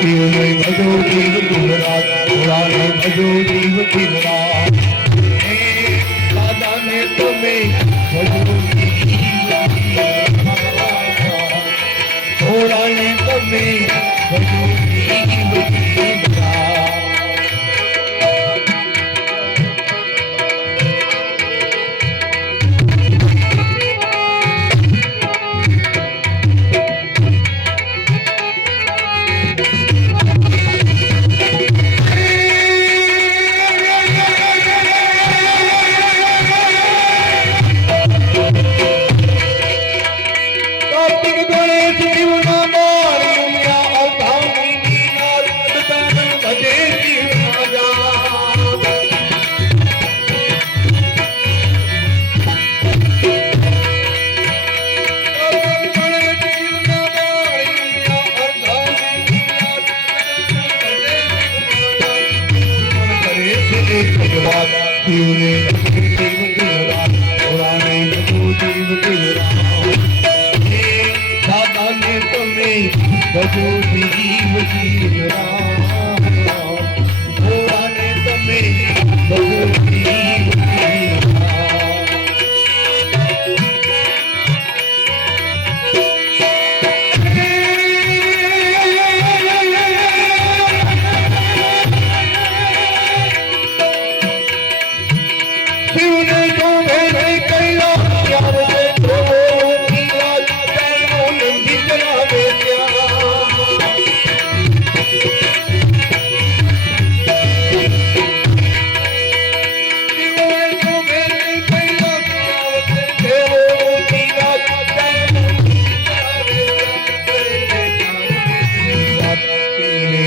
શિવને ભજો જીવ દિન રાત, ભોળાને ભજો જીવ દિન રાત, હે દાદાને તમે ભજો જીવ દિન રાત, ભોળાને તમે ભજો જીવ દિન રાત. દાદાને તમે ભજો જીવ દિન રાત, ભોળાને તમે ભજો જીવ દિન રાત. શિવને જોવે નહીં કૈલાસ ત્યારે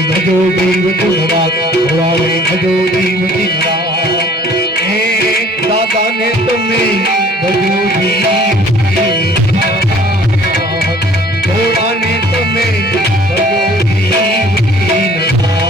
ભજો જીવ દિન રાત, ભોળાને ભજો જીવ દિન રાત, હે દાદાને તમે ભજો જીવ દિન રાત, ભોળાને તમે ભજો જીવ દિન રાત.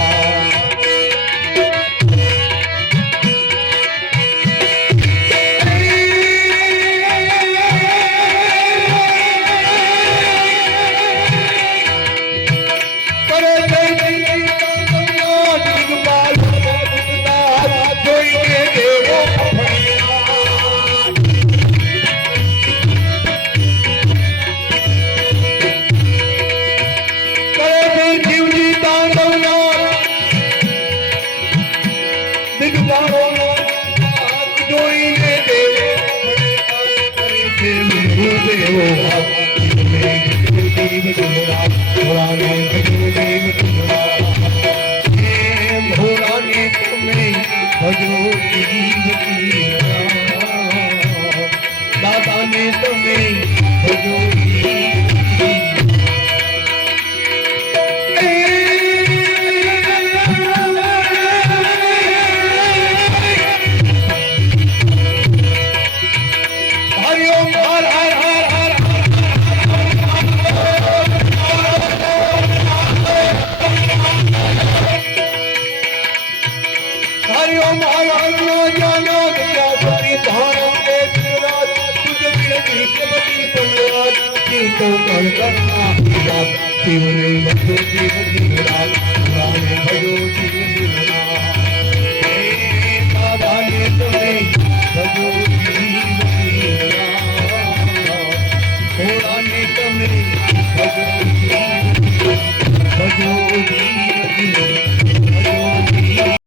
ભોળાને તમે ભજો જીવ દિન રાત, દાદાને તમે ભજો જીવ દિન રાત. હરિઓમ હર હર હર હર हरिओम आराधना जानो क्या सती धारण के रात, तुझे बिरती के बती बलराज, जीव तो कर करना याद. शिवने भजो जीव दिन रात, भोलाने भजो जीव दिन रात, हे दादाने तुम्हें भजो जीव दिन रात, भोलाने तुम्हें भजो जीव